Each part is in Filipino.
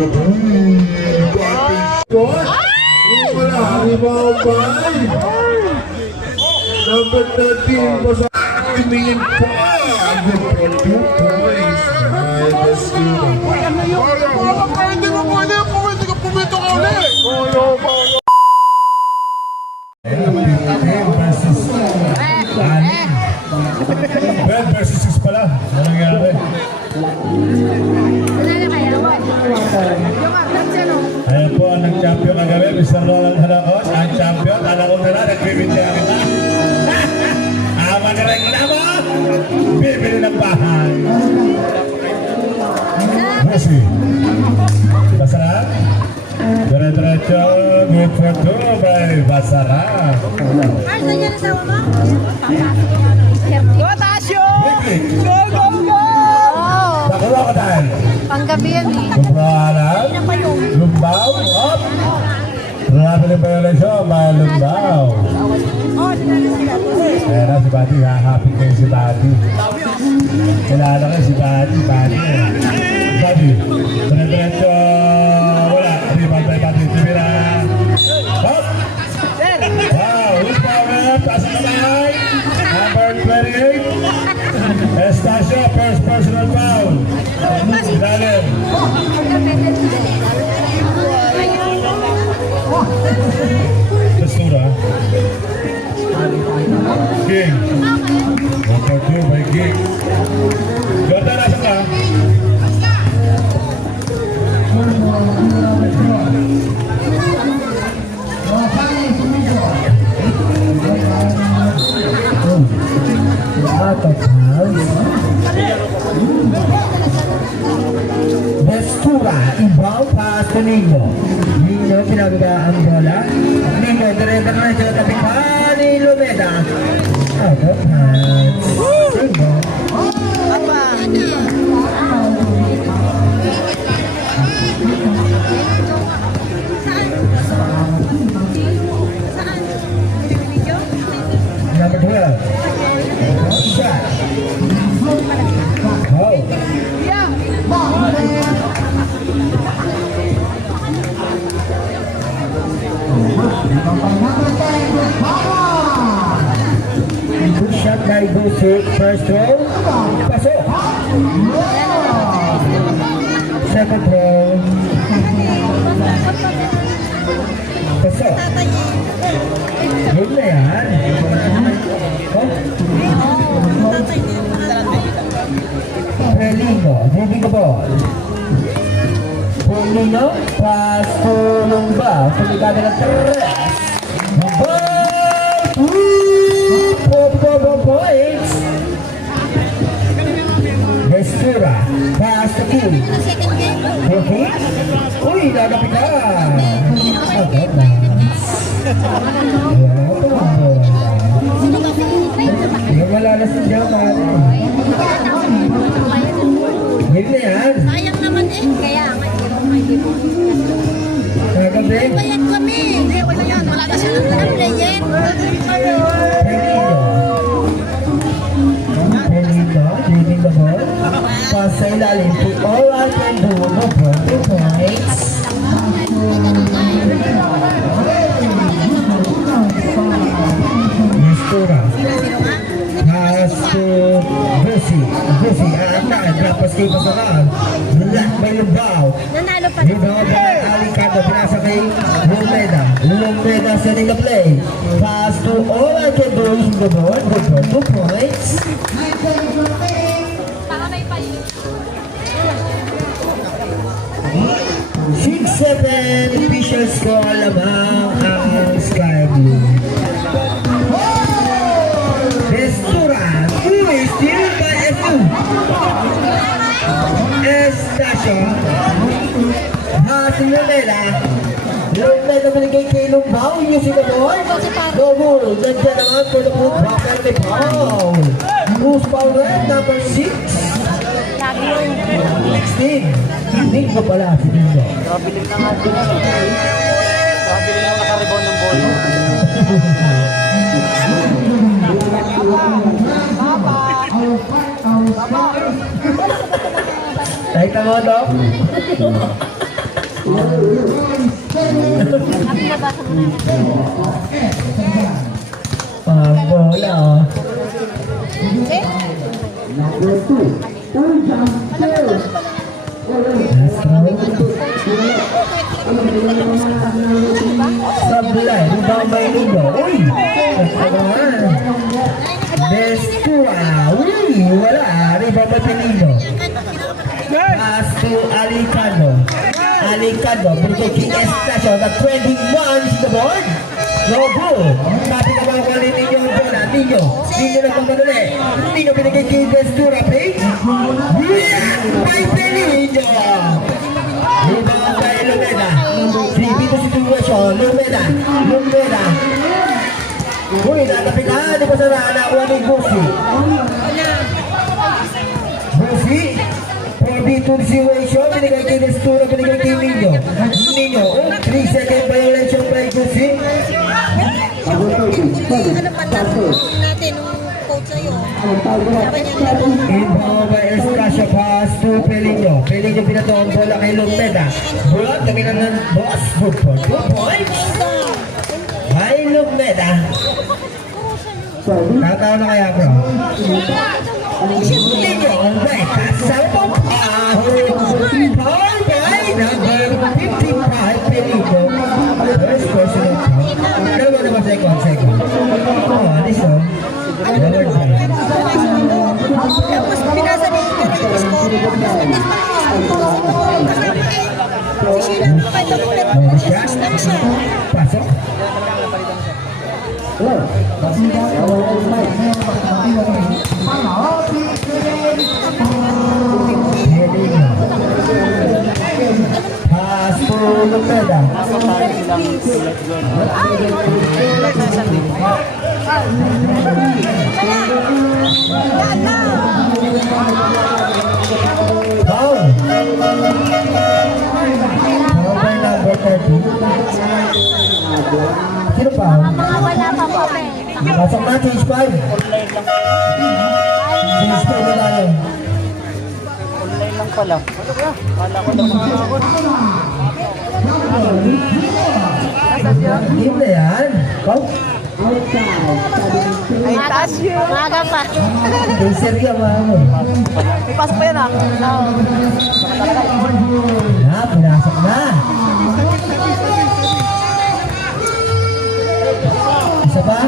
Number 13 po sa tumingin po. For 2 points. Pwede ka pumito ka ulit. Red versus 6 pala. Ano nangyari? Ayan po ang nag-champion kagabi, Mr. Ronald Halakos. Ang champion, alam ko na nagbibintay kita. Ama na rin na mo! Bibili ng bahay. Messi. Basarap. Dire-diretso. Good for 2 by Basarap. Arsa niya na sa mo? Go, Tasyo! Go, go, go! Nakuha ko dahil. Panggabi yan eh. Kumprahanan. Lumbaw. Up. Traveling violation by Lumbaw. Ayan na si Buddy. Happy kayo si Buddy. Kailangan kayo si Buddy. Buddy. Dire-diretso. Wala. Rebound by Buddy. Tumira. Up. Wow. Who's power? Taas na bahay. Number 28. Estacio. First personal foul. Ilalim. Testura. King. Number 2 by King. Jordan, nasa ka? Testura, inbound pass to Nino. Nino, pinagaga ang bola. Nino, direta ka na siya tabi pa ni Lumeda. Out of hands. Nino. Number 12. Shot. Good shot by Busik. First throw. Pasok. Second throw. Pasok. Good na yan. Relino. Moving the ball. Relino. Pass to Lumba. Pagkakada ng 3. Ball! 4 points. Testura. Pass to King. Okay. Uy, nagapit ka. Malalasin siya tayo. Hindi na yan. Sayang naman eh. Kaya nga, hindi mo. Kagabi. Bayad kami. Hindi, wala yan. Wala na siya ng legend. Pelito, leading the ball. Pass sa ilalim to all I can do. No problem. 2 points. Mistura. Pass to Busi. Busi, aantaan. Tapos kay Pasakaan. Black by Lumbaw. Nanalo pa. Lumbaw by Alicante. Pinasa kay Lumeda. Lumeda setting the play. Pass to all I can do is the ball. Good for 2 points. Para may pali. 6-7 official score lamang ang Sky Blue. Restaurant, still by F2. Estacio. Hasi Lumeda. Lumeda binigay kay Lumbaw. Using the ball. No ball. Nandiyan naman for the foot. Back and the foul. Who's foul red? Number 6. 16. Ningo pala si Ningo. Nakabiling na nga din. Nakabiling na nakarebound ng bola. Nakita mo, Dok? Bola, oh. Sablay, rebound by Lindo. Uy! Destura. Uy! Wala. Rebound by Lindo. Pass to Alicado. Alicado. Binigay kay Estacio. The 21 is the board. No good. Sabi na mga kulit ninyo ang bola. Ninyo. Ninyo na pagmadali. Ninyo binigay kay Destura. Play. Yeah! By Lindo. Rebound by Lumeda. 3-2 situation. Lumeda. Lumeda. Uy, natapitan. Di ba sa nakakuha ni Gusi? Gusi. 4-2 situation. Binigay kay Destura. Binigay kay Nino. Nino. 3 second violation by Gusi. Ano pa natin nung coach sa'yo? Sabi niya Inbound by Escasio. Pass to Pelinho. Pelinho pinato ang bola kay Lumeda. Bola. Tuminan ng boss. Good for 2 points. By Lumeda. Nakatawa na kaya, bro? Ninyo, alright. Kasabang power by number 55, Pelinho. First personal foul. Dalawa na ba second? Oh, alis, oh. Lower down. tapos pinasa ni Karen score. Si Sheila makakita mo ulit. Assist lang siya. Pasok. Pass to Lumeda. Foul. Foul by number 30. Sino pa? Wala pa po. Pasok na, change 5. Change 5 na tayo. Online lang pala. Kala ko lang Game na yan. Foul. Ay, taas yun. Maga pa. Racer ka, mamo. may pasok pa yan ah. Na, pinasok na. Isa pa?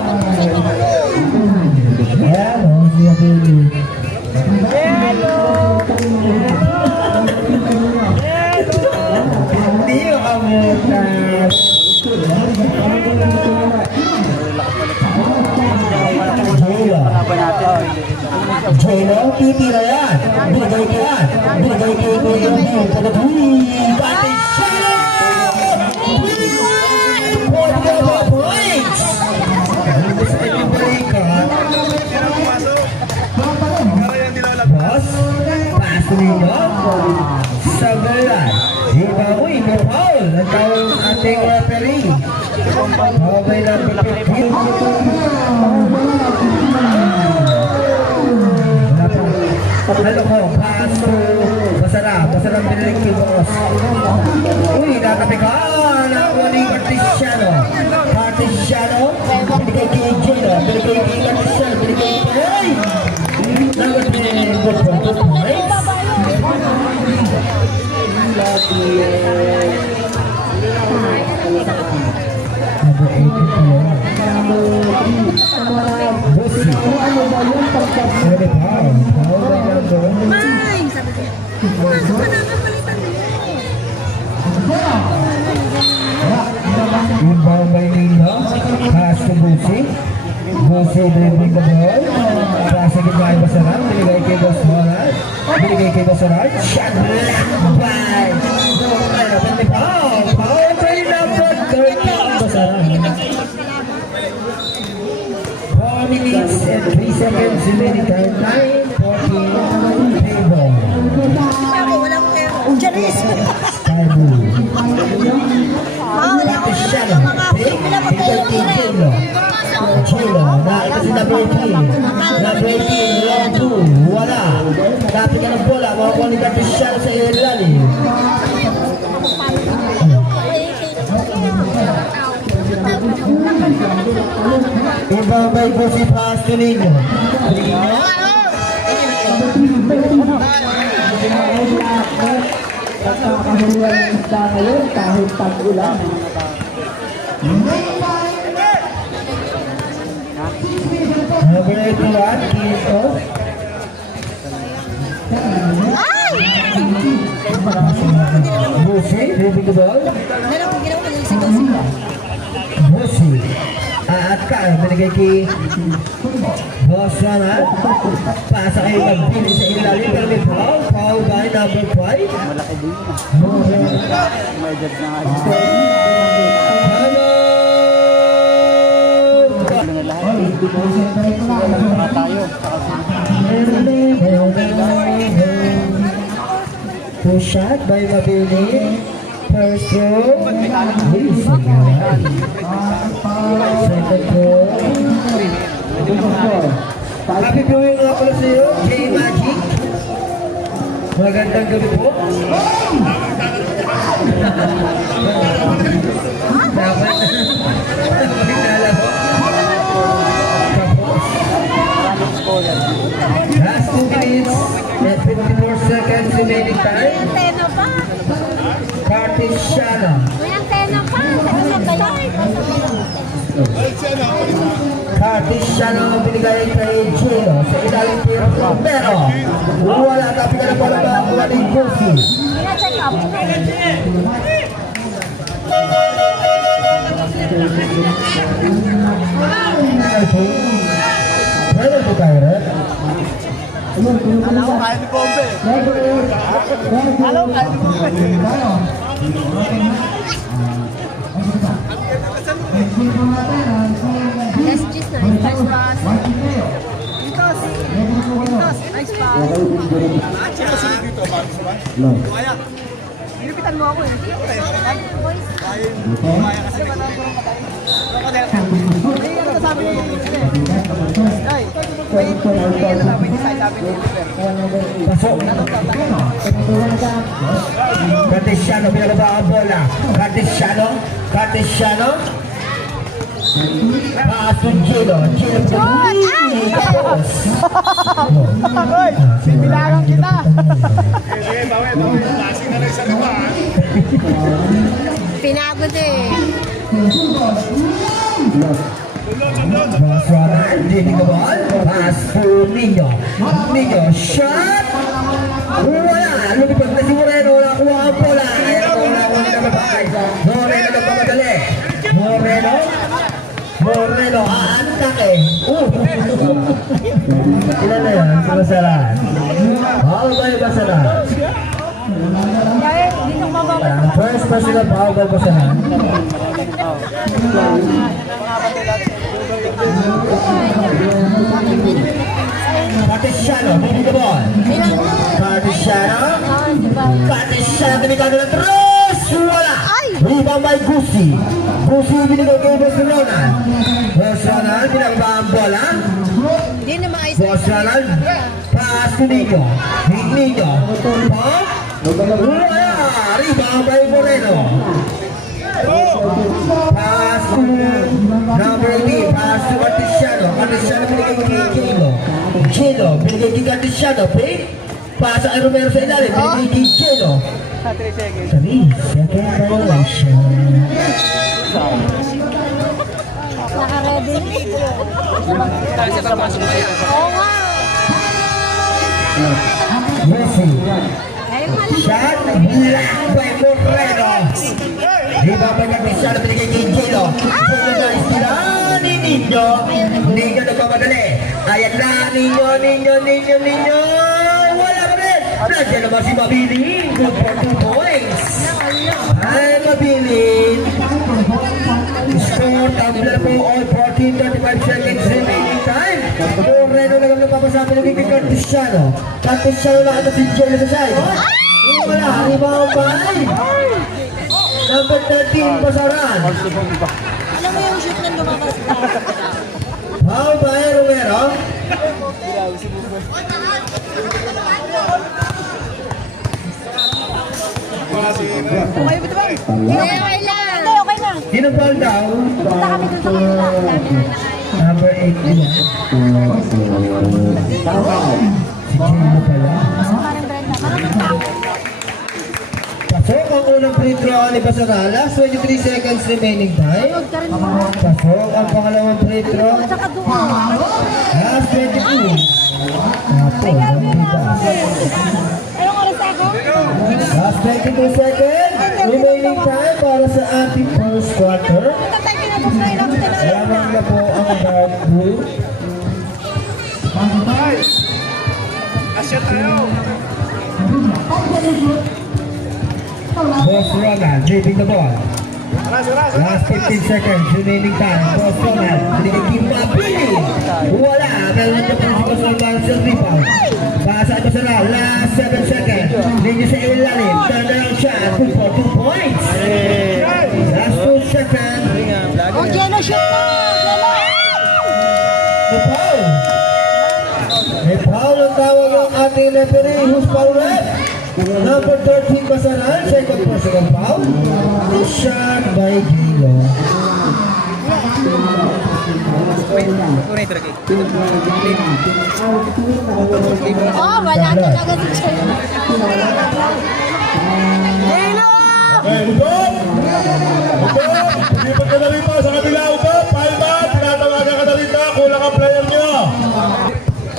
Ayan, oh, siya baby. Hindi mo kamutas. Jelo, titira yan. Binigay ka yan. Binigay kay Kuya Bill. Pagkatuli. Bate siya! 44 points! Gusto niyo balik ka? Boss, pass ninyo. Sabalan. Iba mo, ino foul. Nagtawag ating referee. Okay lang, Halo ko, pass to Basarang binilig kay boss. Uy, natabi ka. Nakakuha ni Cartesiano. Binigay kay Jeno. Binigay kay Cartesiano. Binigay kay number 10. Good for 2 points. Number 18. Busi. Pwede foul. Foul by number 1. Ay, sabi niya. Pumasok ka na ang palitan mo. Inbound by Nino. Pass to Busi. Busi dribbling the ball. Pass again by Basarang. Binigay kay Basarang. Shot blocked by. Pwede foul. Foul by number 13. Basarang. 4 minutes and 3 seconds remaining. 9-14 table. Ako, wala ko kayo. Charis. Sky Blue. Wala ko Cristiano. mga pila pa kayo Chelo. Ito si number 18. Number 18, round 2. Wala. Dapat ka ng bola. Makakuha ni Cristiano sa ilalim. Ibabay ko si Pasto ninyo. Number 81, Quinto. Busi, moving the ball. Meron kong ginawa ng sigaw-sigaw. Busi. At kaya binigay kay Boss Ronald. Pasa kay Magbili sa ilalim. Pero may foul. Foul by number 5. Malaki din yun. May edad na nga. Ano na lahat? Saka tayo. Push shot by Mabini. First throw. Second throw. Happy viewing nga pala sa iyo, J-Magic. Magandang gabi po. Dapat kilala po. Last 2 minutes and 54 seconds remaining time. Teno pa. Particiano. Walang teno pa. Particiano ang binigay kay Gino sa ilalim kay Romero. Wala tapi ka na pala ba ang waling Busi. Pina-check up. Pwede po tayo rin. Alam ko kaya ni Bombe. Alam ko kaya ni Bombe. Let's just na. Nice pass. Intos. Intos. Nice pass. Nilupitan mo ako eh. Boys. Pasok. Particiano, pinagaba ang bola. Particiano. Pasok Gino. Tapos. Bibilangan kita. Pinagod eh. Boss Ronald, leading the ball. Pass to Nino. Nino, shot! Wala! Lumipag na si Moreno. Wala kuha ang bola. Kaya wala kuha na mabay. Moreno nagpamadali. Moreno, aantak eh. Ilan na yan? Sumasaran. How ba yung basaran? Dahil dito mababa. First personal foul by basaran. Particiano, moving the ball. Particiano, delikado na terus. Wala. Rebound by Gusi. Gusi binigay kay Boss Ronald. Boss Ronald, pinagba ang bola. Hindi na maayos. Boss Ronald, pass to Nico. Nico, pump. Wala. Rebound by Moreno. Pass to number 8. Pass to Particiano. Particiano binigay kay Gino, binigay kay Particiano. Pasa kay Romero sa ilalim. Binigay kay Gino. 3 seconds. 3 second violation. Naka-ready. Oo nga. Messi. Ayun nga. Shot blocked by Moreno. Rebound by Particiano, binigay kay Gino. Gino na istila ni Nino. Nino nagmamadali. Ayan na, Nino. Wala ka rin. Nandiyan naman si Mabili. Good for 2 points. Ay, Mabili. Score, tabla po all 14:35 seconds remaining time. Moreno na lang napapasabi ng kay Particiano. Particiano na ata si Gino sa side. Wala, rebound by number 13, Basaran. Alam mo yung shoot na lumabas. Foul by Romero. Okay ba ito ba? Okay lang. Okay na. Sino ball daw? Punta kami dun sa kanila. Ang dami na nakain. Number 8 nila. Si Gino pala. Parang Brenda. Maraming tao. Pasok ang unang free throw ni Basara. Last 23 seconds remaining time. Huwag ka rin mo. Pasok ang pangalawang free throw. At saka doon. Last 22. Apo, ang bigas. Anong oras ako? Last 22 seconds remaining time para sa ating first quarter. Punta tayo kinabos na ilang tinanong. Lamang na po ang guard blue. Boss Ronald, driving the ball. Last 15 seconds, remaining time. Boss Ronald, binigay Kim Mabili. Wala, meron na pa si Boss Ronald sa rebound. Pasa ito sa last 7 seconds. Linya sa ilalim, turnaround shot, 2 for 2 points. Last 2 seconds. Oh, Jenna, shoot na! Jenna! May foul. May foul ang tawag ng ating referee. Who's foul ref? Number 13 Basaran, second personal foul. Shot by Gilo. Oh, wala talaga si Jenna. Jenna! Okay, Udop! Udop! Lipat ka na rito sa kabila, Udop! Palman! Tinatawagan ka na rito! Kulang ang player nyo!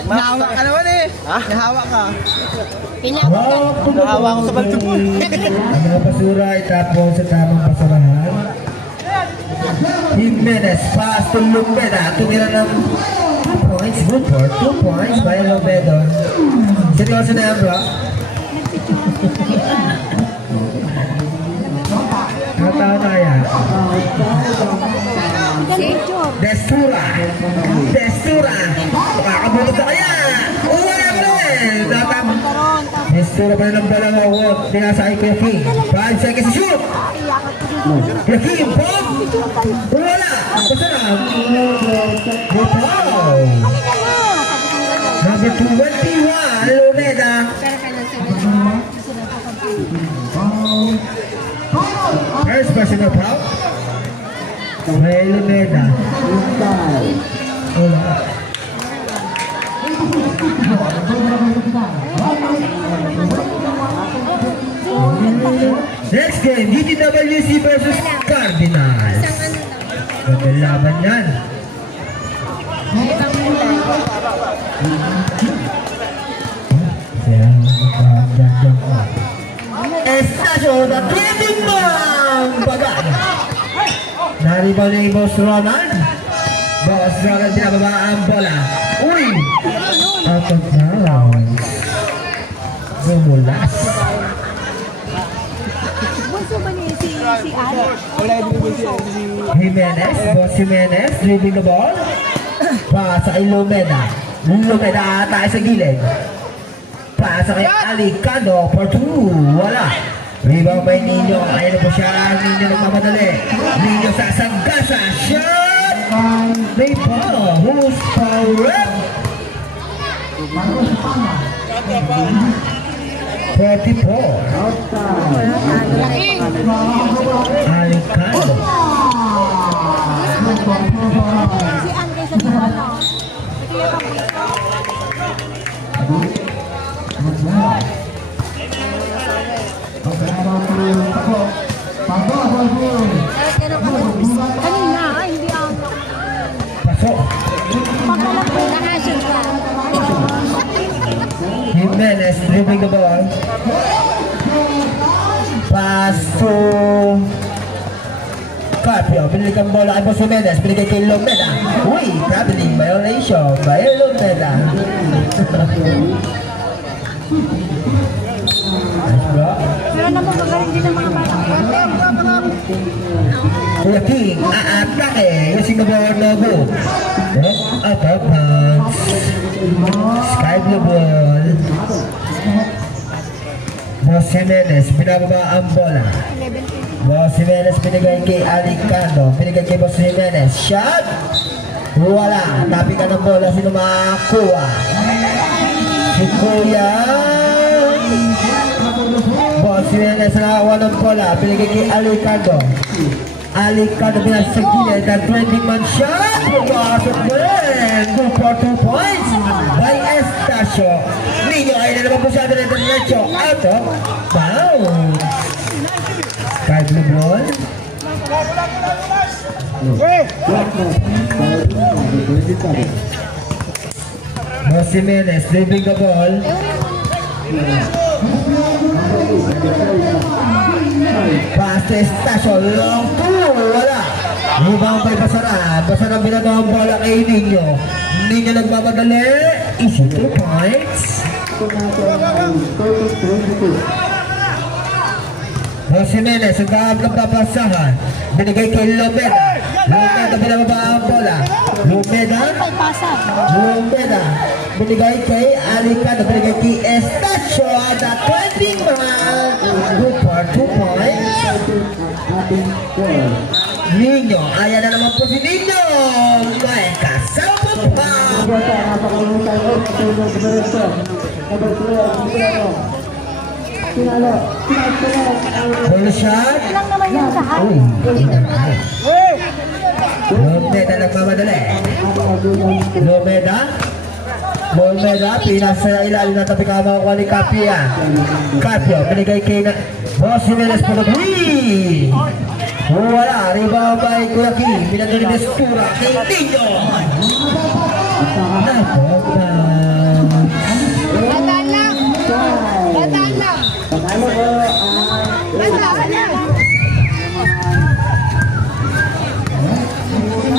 Nahawa ka naman eh. Ha? Nahawa ka. Pinabot ka. Nahawa ko sa baltubon. Ang mga basura itapon sa tamang basurahan. Jimenez, pass to Lupeda. Tumira ng 2 points. Good for 2 points by Lobedo. Seryoso na yan, bro. Natao na yan. Destura. Destura. Makakabulot na kaya. Wala mo rin. Destura pa rin ang balang award. Pinasakay ko yung King. 5 seconds to shoot. The King, Bob. Wala. Basta na. Wow. Number 21, Luneda. First personal foul. May Luneda. Wala. Next game, DTWC versus Cardinals. Magalaban yan. Estasyon at trending bang bagay. Naribaw ni Boss Ronald. Boss Ronald pinababa ang bola. Uy! Out of bounds. Bumulas. Bunso ba niya si Anne? Wala yung dribble si Jimenez, Boss Jimenez, dribbling the ball. Pasa kay Lumeda. Lumeda tayo sa gilid. Pasa kay Alicano for 2. Wala. Rebound by Nino. Ayan na po siya. Nino nagmamadali. Nino sa Sanggasa. Shot! May ball. Who's foul rep? 44. Alicano. Si Anne kaysa di ba na? Ito yung kanina, hindi ang Pasok. pagkalang ko nakasyon ka. Jimenez dribbling the ball. Pass to Carpio. Binalik ang bola kay Boss Jimenez. Binigay kay Lumeda. Uy, traveling violation by Lumeda. Nice bro. Pero naman magaling din ang mga bata. Kuya King, aatake. Yung singabawan na go. Out of bounds. Sky blue ball. Boss Jimenez, binababa ang bola. 11-10. Boss Jimenez binigay kay Alicano. Binigay kay Boss Jimenez. Shot! Wala. Tapikan ng bola. Sino makakuha? Si Kuya. Boss Jimenez nakakuha ng bola. Binigay kay Alicano. Alicado bilang sa gilid at trending man shot. Pumasok din. Good for 2 points by Estacio. Nino ay na naman po siya din diretso. Out of bounds. Sky blue ball. Los Jimenez dribbling the ball. Pass to Estacio. Long two. Wala. Rebound by Basaran. Basaran binagawa ang bola kay Nino. Nino nagmamadali. Issue 2 points. Los Jimenez, ang kahablap na pasahan. Binigay kay Lomeda. Lomeda binababa ang bola. Lomeda. Lomeda. Binigay kay Alicado. Binigay kay Estacio. The 20 man. Good for 2 points. Nino. Ayan na naman po si Nino. May kasama pa. Full shot. Lang naman yan sa Uy, Lomeda nagmamadali. Lomeda. Lomeda, pinasa ilalim na tabi kama ko ni Capia. Capio, binigay kay na Boss Jimenez Pulagui. Wala, rebound by Kuya Ki. Binagay ni Destura kay Nino. Bataan lang. Bataan lang. Bataan lang.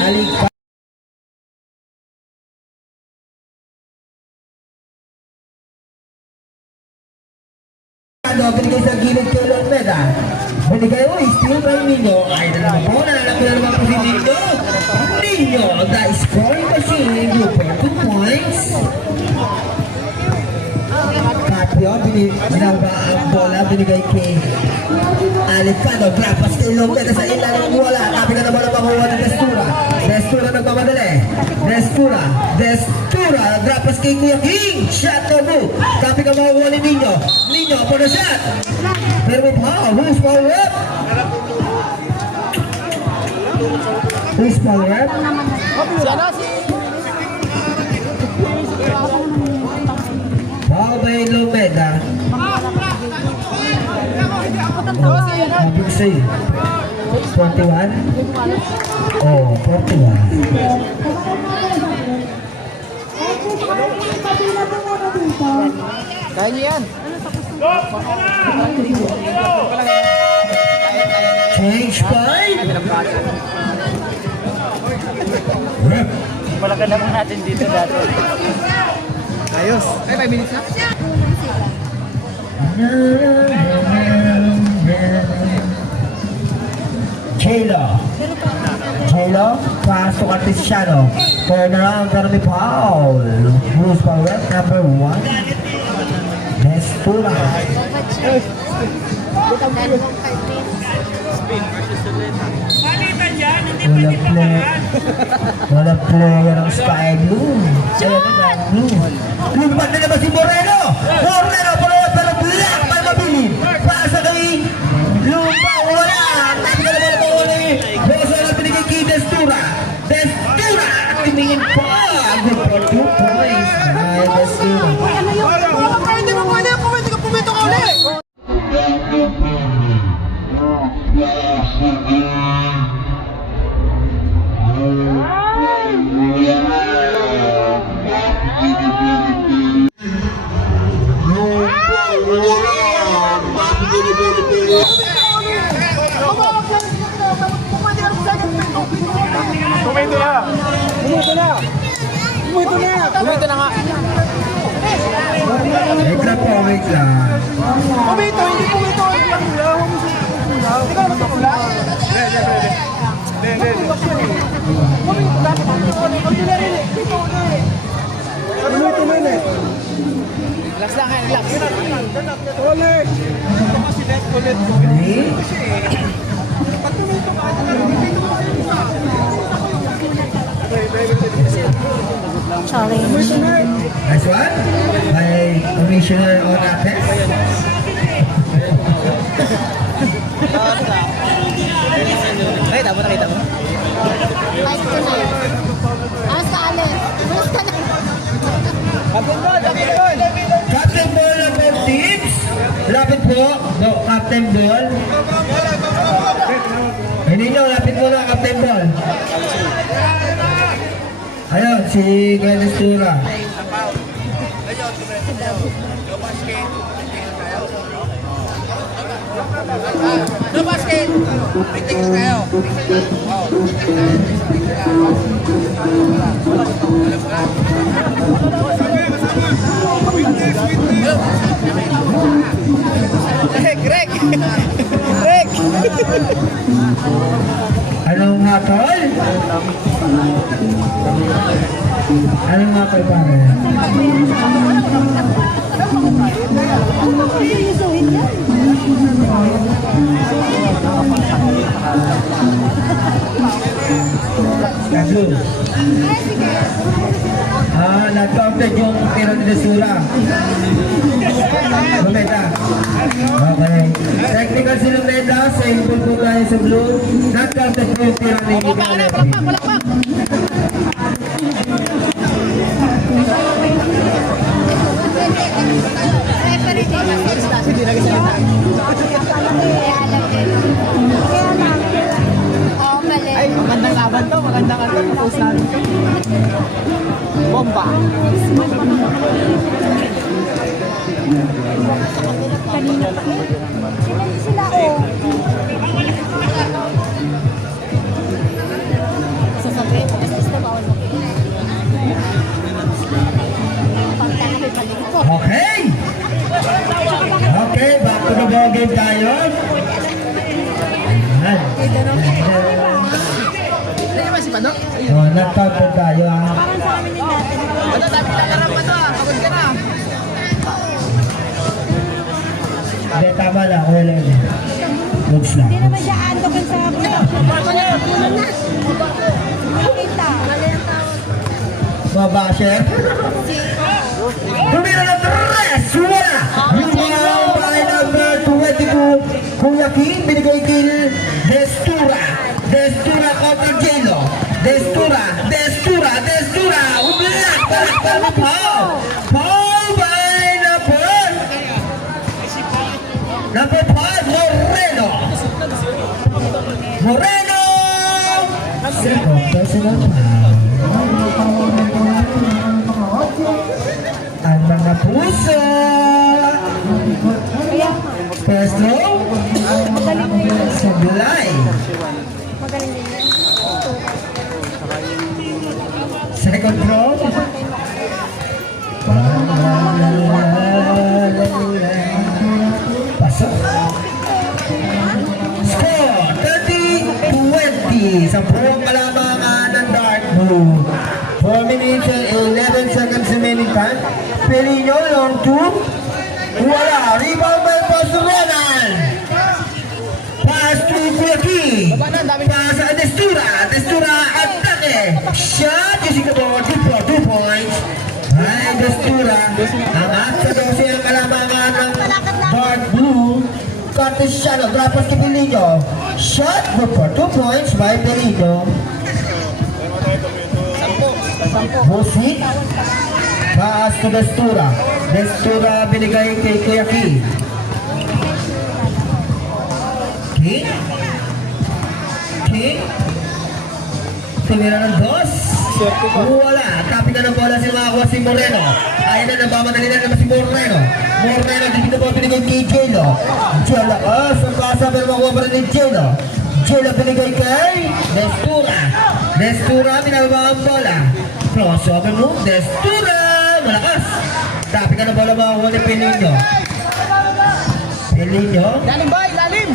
Alicado. Binigay sa gilid kay Lomeda. Binigay mo, steal by Nino. Ay na naman po, nalala ko na naman po si Nino. Nino, the scoring machine, you for 2 points. Capio, binaba ang bola, binigay kay Alicado. Grapas kay Lomeda sa ilalim, wala. Kapi ka na bola makuha ni Destura. Destura nagmamadali. Destura. Destura. Grapas kay Kuya King. Shot no move. Kapi ka makuha ni Nino. Nino for the shot. Pero pa, who's power up? Who's power up? Foul by Lomeda. Big save. 41? Oh, 41. Kaya niyo yan. Change by Malaki naman natin dito dati. Ayos. Ay, 5 minutes na. J-Lo, pass to Artesiano. Turn around, gonna be foul. Who's power up? Number 1. Destura. Wala player ang Sky Blue. Ayan na, Blue. Lumpat na naman si Moreno. Moreno, pero black pa mabili. Pasa kay Lumpa, wala. Tapi ka naman po wala eh. Bosa na pinigay kay Destura. Destura, tumingin pa. Good for 2 points. Ay, Destura. Pwede mo pwede. Pumito ka ulit. Pumito na nga. Wait lang. Pumito, hindi pumito. Hindi ka magkakula. Relax lang, relax. Ulit. Ulit. Sorry. Nice one. By Commissioner Onapes. Red. Nakita mo, nakita mo. 5-9. Alas ka, Alex. Alas ka na. Captain Ball, Captain Ball. Captain Ball number tips. Lapit po. No, Captain Ball. Hindi nyo, lapit mo na Captain Ball. Ayun, si Gladestura. No basket. Tingin ko kayo. Greg! Greg! Anong hatol? Anong hatol pare? Blue. Nag-counted yung tira ni Desura. Lumeta. Okay. Technical si Lumeta. Same po tayo sa blue. Nag-counted po yung tira ni Lumeta. Referee din. Hindi nagsalita. Kaya alam din. Kaya lang. Oo, mali. Ay, magandang laban to. Magandang ano. Post namin to. Bomba. Kanina pa eh. Ilan sila oh. Sasabihin ko, kasi gusto bawal mo. Pagtala may balik ko. Okay. Okay, back to the ball game tayo. Ayan. Ano ba si Pano? So, nag-counted tayo ah. Parang sa amin yung dati. Ano, dami nakarap pa to. Pagod ka na. Hindi, tama lang. Wala yun. Goods lang. Hindi naman siya antokin sa Nakita. Mga basher. Tumira ng tres! Wala! Yung mga by number 22, Kuya King, binigay kay Destura. Destura kontra Jelo. Destura! Umilak! Palakpan mo pa! Paul by number 5, Moreno! Second personal foul. Ang mga puso. First row. Magaling na yun. Sablay. Magaling din yun. Second row. Pasok. Score 30-20 sa buong kalamangan ng Dark Blue. 4 minutes and 11 seconds remaining time. Pelino, long two. Wala. Rebound by Pastor Ronald. Pass to Kuaki. Pass sa Destura. Destura atake. Shot. Using the ball. 2 points. Ay, Destura. Angat sa 12 ang kalamangan ng Dark Blue. Cartesiano. Drapos kay Pelino. Shot. For 2 points by Pelino. Busit. Pass to Destura. Destura binigay kay Kuya Ki. King. Tumira ng dos. Wala. Tapi na ng bola si makakuha si Moreno. Ayaw na nagmamadali na naman si Moreno. Moreno, dito po binigay kay Jelo. Jelo, sa pasa pero makuha pa rin ni Jelo. Jelo binigay kay Destura. Destura, binababa ang bola. Crossover move, Destura. Malakas. Tapi ka ng bola makakuha ni Pelino. Lalim ba? Lalim!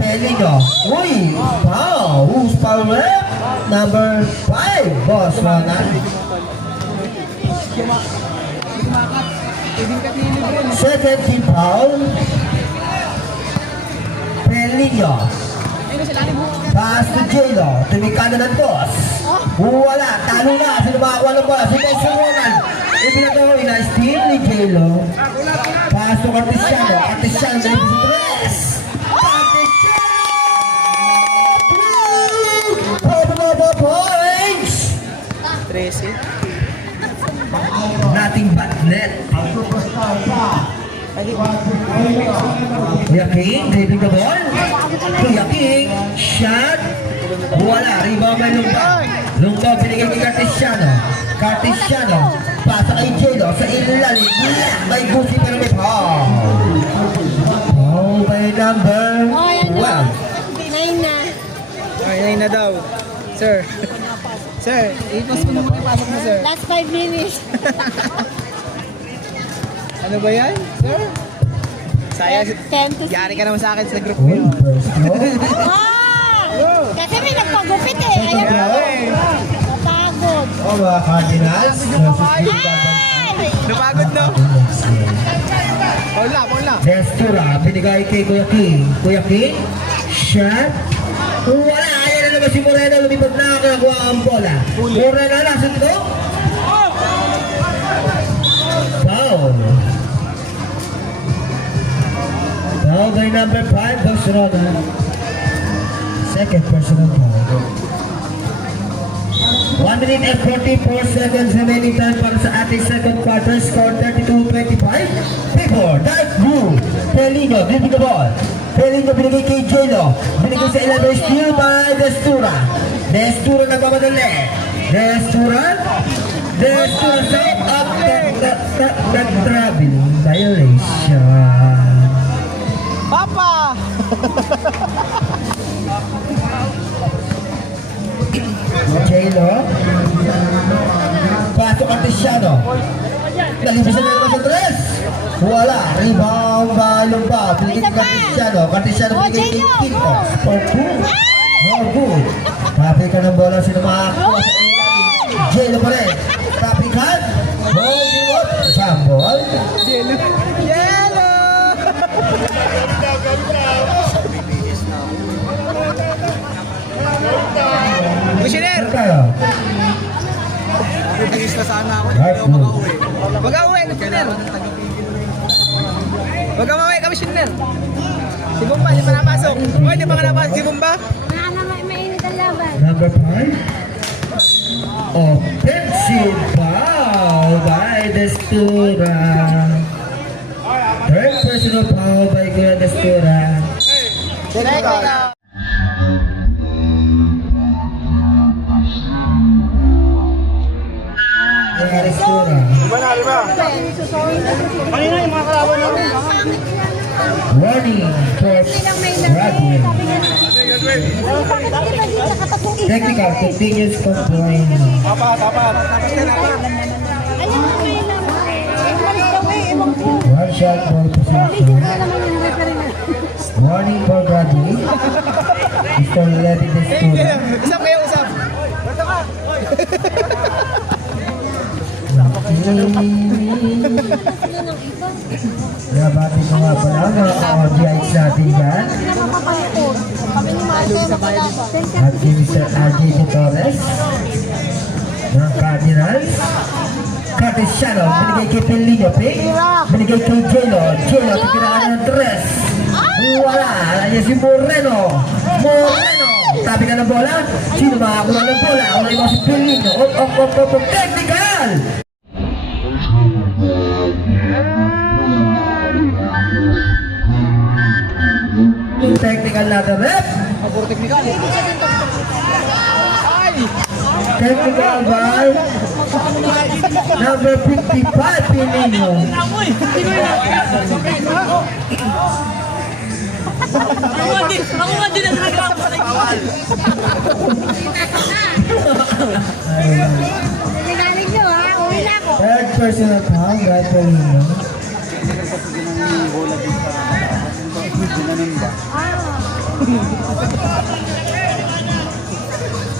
Pelino. Uy! Wow! Who's power? Number 5, Boss Ronald. Second team foul. Pelino. Pass to Jelo. Tumikada ng toss. Wala. Talo na. Sino makakuha ng bola? Si Boss Ronald. Ipinatuloy na steal ni Jelo. Pass to Cartesiano. Cartesiano na yung tres. Cartesiano! Kuya King, driving the ball. Kuya King, shot. Wala, rebound by Lumba. Lumba, binigay kay Cartesiano. Cartesiano, pasa kay Jelo sa ilalim. May busi pero may foul. Foul by number 12. 9 na. Ay, na daw. Sir. Sir, ipos mo naman ipasok mo, sir. Last 5 minutes. Ano ba yan, sir? Sayang. 10 to 6. Yari ka naman sa akin sa group Uy, mo. first floor. Kasi may nagpagupit eh. Ayaw ko. Napagod. O mga Cardinals, Ay! Napagod, no? Paula. Destura, binigay kay Kuya King. Kuya King, shot. Wala, ayan na naman si Moreno. Lumipad na nakakuha ang bola. Moreno na, sundo. Foul. Foul by number 5, Barcelona. Second personal foul. 1 minute and 44 seconds remaining time para sa ating second quarter. Score 32-25. Before that move, Pelino, dribbling the ball. Pelino binigay kay Jelo. Binigay sa ilalim, steal by Destura. Destura nagmamadali. Destura set up the traveling violation. Papa! Jelo. Pasok ang Tiziano. Nalibisan na naman sa tres. Wala. Rebound by Lumba. Pinigit ka Tiziano. Tiziano pinigit kay Kiko. For two. No good. Traffic ka ng bola. Sino makakuha sa ilalim? Jelo pa rin. Traffic hand. Holding up. Jambol. Yellow! Commissioner! Ano tayo? Bibigis na sana ako. Right move. Mag-auwi, Commissioner! Mag-auwi, Commissioner! Si Bumba, di pa napasok. Oy, di pa nga napasok si Bumba. Mainit ang laban. Number 5. Offensive foul by Destura. Third personal foul by Kuya Destura. Kuya Destura. Kanina yung mga kalaban namin. Warning for Bradley. Technical continuous complaint. One shot ball position. Warning for Bradley. Mr. Levy Destura. Usap kayo, usap. Nabati ko nga pala mga audience natin dyan. Kami ni Marcel na kalaban. At si Mr. RJ Torres ng Cardinals. Cartesiano, binigay kay Pelino, binigay kay Jelo. Jelo, titiraan ng tres. Wala, ayan si Moreno. Tabi ka ng bola. Sino makakuha ng bola? Wala yung si Pelino. Technical! Technical na the ref. Puro technical. Ay! Technical by number 55, Pelino. Nagaling nyo ha. Uwi na ako. Third personal foul by Pelino.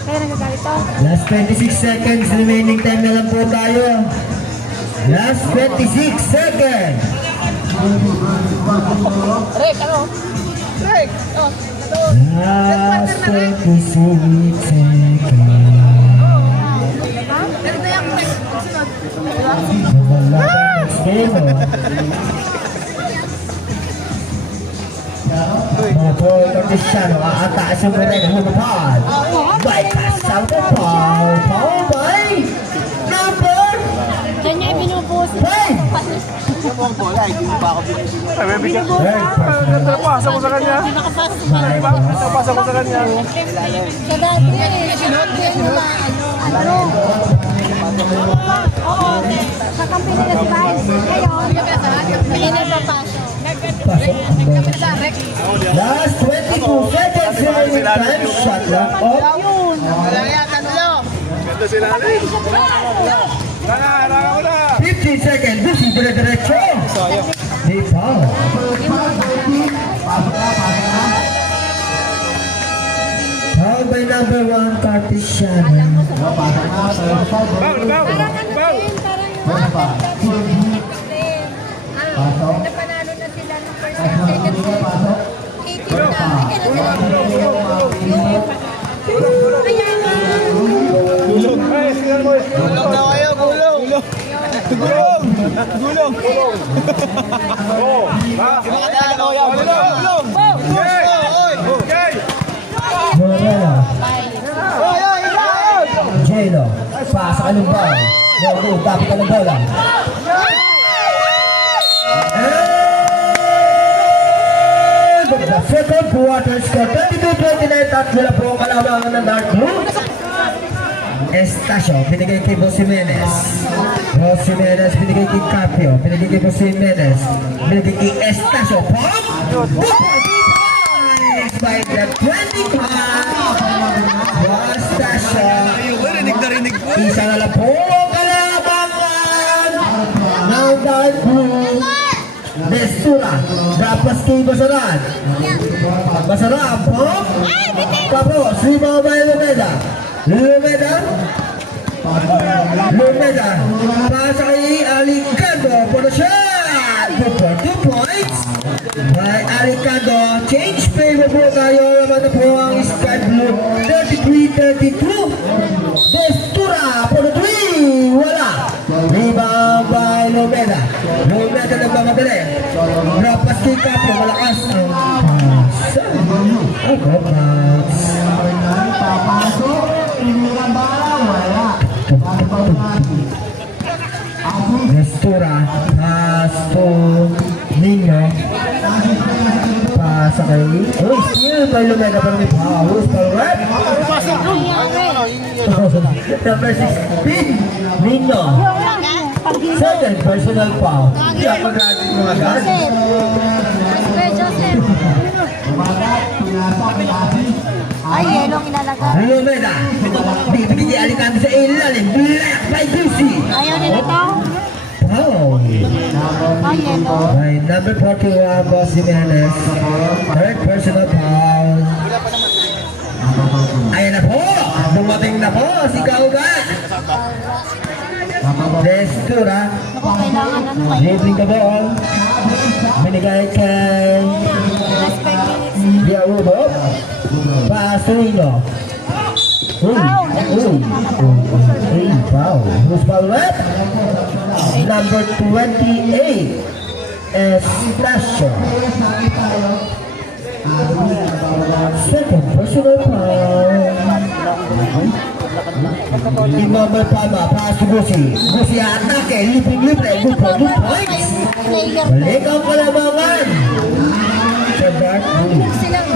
Kaya nagagalit to. Last 26 seconds, remaining time na lang po tayo. Last 26 seconds. Rick, ano? Rick! Oh, Last 26 seconds. Lumalaban ang stable. Mga boy, Cartesiano, aataas yung Moreno, humapad. Bypass out the foul. Foul by number Kanya binubusin. 5. mo ang bola, hindi mo pa ako binibigyan. Ay, may bigyan. Third personal. Napasa ko sa kanya. Nakapasok sa Diba? Napasa ko sa kanya. Sa dati yan eh. Ano? Oo. Sa company na spice. Ngayon, hindi na papasok. Pasok ang bola. Last 22 seconds remaining time. Shot clock off. Wala yan, tatlo. Ganda sila na eh. Ranga mo na. 15 seconds. Busi, dire-diretso. Di foul. Foul by number 1, Cartesian. Bang, bang, bang. Napanalo na sila ng first and second set. 18 na. Kaya nga. Ay, sinan mo. Gulong na kayo, gulong. Gulong. Gulong. Oo. Ha? Makadala ko yan, gulong, gulong. Okay. Okay. Moreno. Oy, oy, oy. Jelo. Pasa ka ng ball. Go, tapos ka ng bola. And the second quarter score, 22-29, tatlo na po ang kalamangan ng Dark Blue. Estacio, binigay kay Boss Jimenez. Boss Jimenez, binigay kay Capio. Binigay kay Boss Jimenez. Binigay kay Estacio. Pop! By the 25. Estacio. Isa na lang po ang kalamangan ng Dark Blue. Destura. Dapas kay Basaran. Basaran, Pop! Tapos, Lima by Lumeda. Lumeda. Lumeda. Pasa kay Alicando for the shot. Good for 2 points. By Alicando. Change favorable tayo. Naman na po ang Sky Blue. 33-32. Destura for the 3. Wala. Rebound by Lumeda. Lumeda nagmamadali. Rapas kay Capio. Malakas ang pass. Ako, pass. Destura, pass to Nino. Pass kay... Oh, still by Lumeda pero may powers pa rin. Number 16, Nino. Second personal foul. Hindi ako mag-graduate mo agad. Joseph. Ay, yellow kinalaga. Lumeda. Bibigyan niya Alicante sa ilalim. Black by Lucy. Ayaw nila to? Foul. Ay, yellow. By number 41, Boss Jimenez. Third personal foul. Ayan na po. Dumating na po si Kaugat. Destura. Ako, kailangan ano kayo. Dribbling the ball. Binigay kay Diarubo. Pass to Nino. Uy, foul. Who's foul left? Number 28. Estacio. Second personal foul. Imamay Palma, pass to Gusi. Gusi atake, libre, good for 2 points. Player. Balik ang kalamangan. Sa Dark Blue. Silang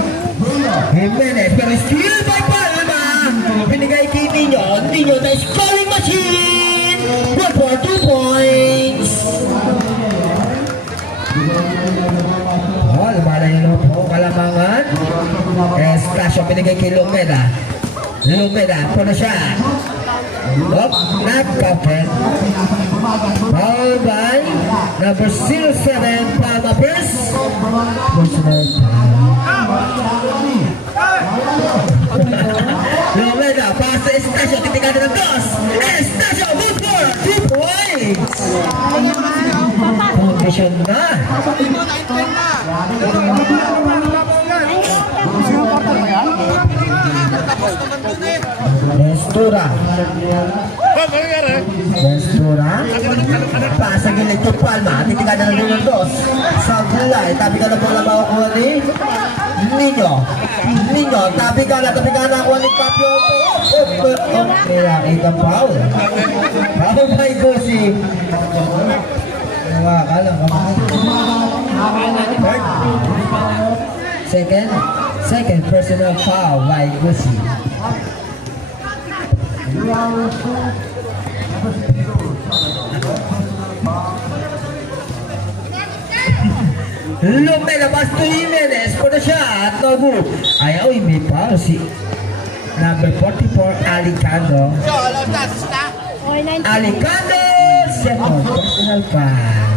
Jimenez, pero still by Palma. Binigay kay Nino. Nino na scoring machine. Good for 2 points. Oh, lumalay na po kalamangan. Estacio, binigay kay Lumeda. Lumeda, for the shot. Up, not counted. Foul by number 07, Palma Pierce. Personal Lumeda, pass to Estacio, titigado ng dos. Estacio, good for 2 points. Condition na. Destura. Destura. Pasa gilid to Palma. Titigada na ng dos. Sablay. Tabi ka na po na makukuha ni Nino. Nino. Tabi ka na nakuha ni Capio. Kaya kita foul. Foul by Gusi. Hawakan ang kamay. Third. Second personal foul by Gusi. Lumelabas to Jimenez for the shot. No good. Ayaw, may foul si number 44, Alicando. Okay, 19. Alicando, second personal foul.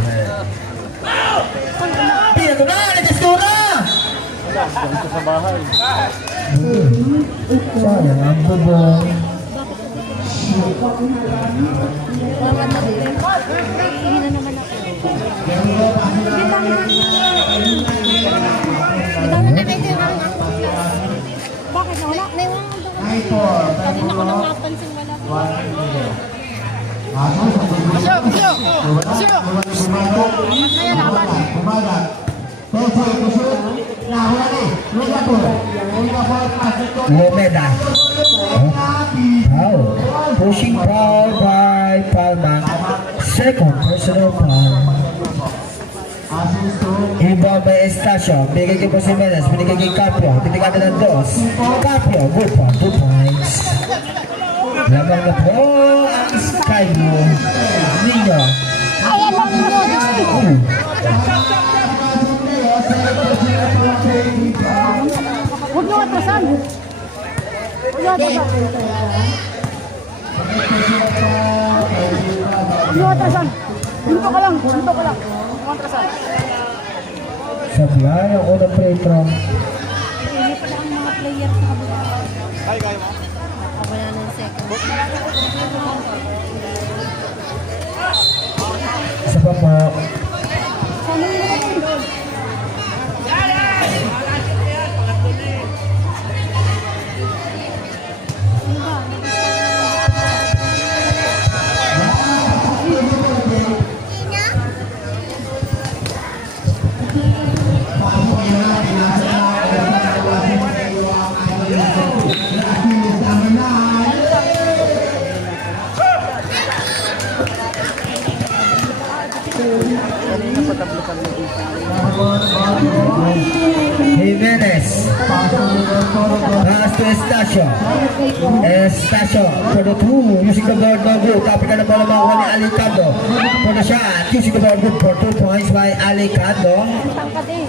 Pino na, nagkastura! Sayang ang bubong. Hindi na naman ako. Bakit nawala? Naiwan mo doon. Kanina ko nang napansin wala. Ayan, laban. Lomeda. Foul. Pushing foul by Palma. Second personal foul. Iba by Estacio. Binigay kay Jose Jimenez. Binigay kay Capio. Titigada ng dos. Capio. Good for 2 points. Lamang na po ang Sky Blue. Nino. Ayan lang mo. Huwag niyo atrasan. Huwag niyo atrasan. Huwag niyo atrasan. Dito ka lang. Huwag niyo atrasan. Sabihan ang unang free throw. Hindi pala ang mga player sa kabila. Ay, kaya mo? Wala ng second. Isa pa po. Sana yung mga doon. Jimenez. Pass to Estacio. Estacio for the two. Using the board, no good. Tapi ka na bola makuha ni Alicando. For the shot. Using the board, good for 2 points by Alicando. Tangkad eh.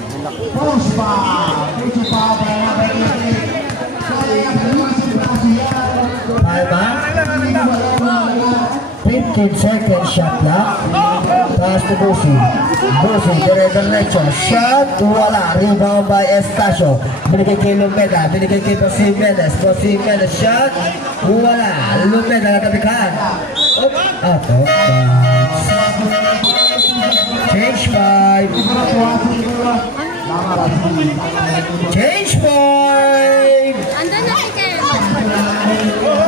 Palma. 15 seconds shot clock. Pass to Busi. Busi, dire-diretso. Shot, wala. Rebound by Estacio. Binigay kay Lumeda. Binigay kay Jose Jimenez. Jose Jimenez, shot, wala. Lumeda, natabikan. Out of bounds. Change 5. Change 5. Andun na si Ken.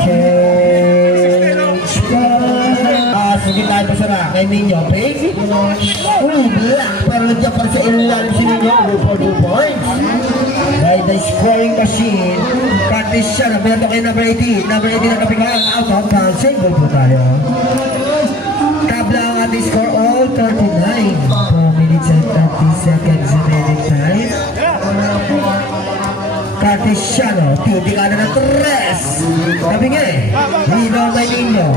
Change 5. Sige tayo pa sana kay Ninyo. Pig. Black. Pero nandiyan pa sa ilalim si Ninyo. Go for 2 points. By the scoring machine. Practice siya. Nabihan kay number 18. Number 18 na kapikaan. Out of bounds. Single po tayo. Tabla ang ating score all 39. 4 minutes and 30 seconds remaining time. Cartesiano, titik ka na ng 3. Sabi nga eh, Nino by Nino.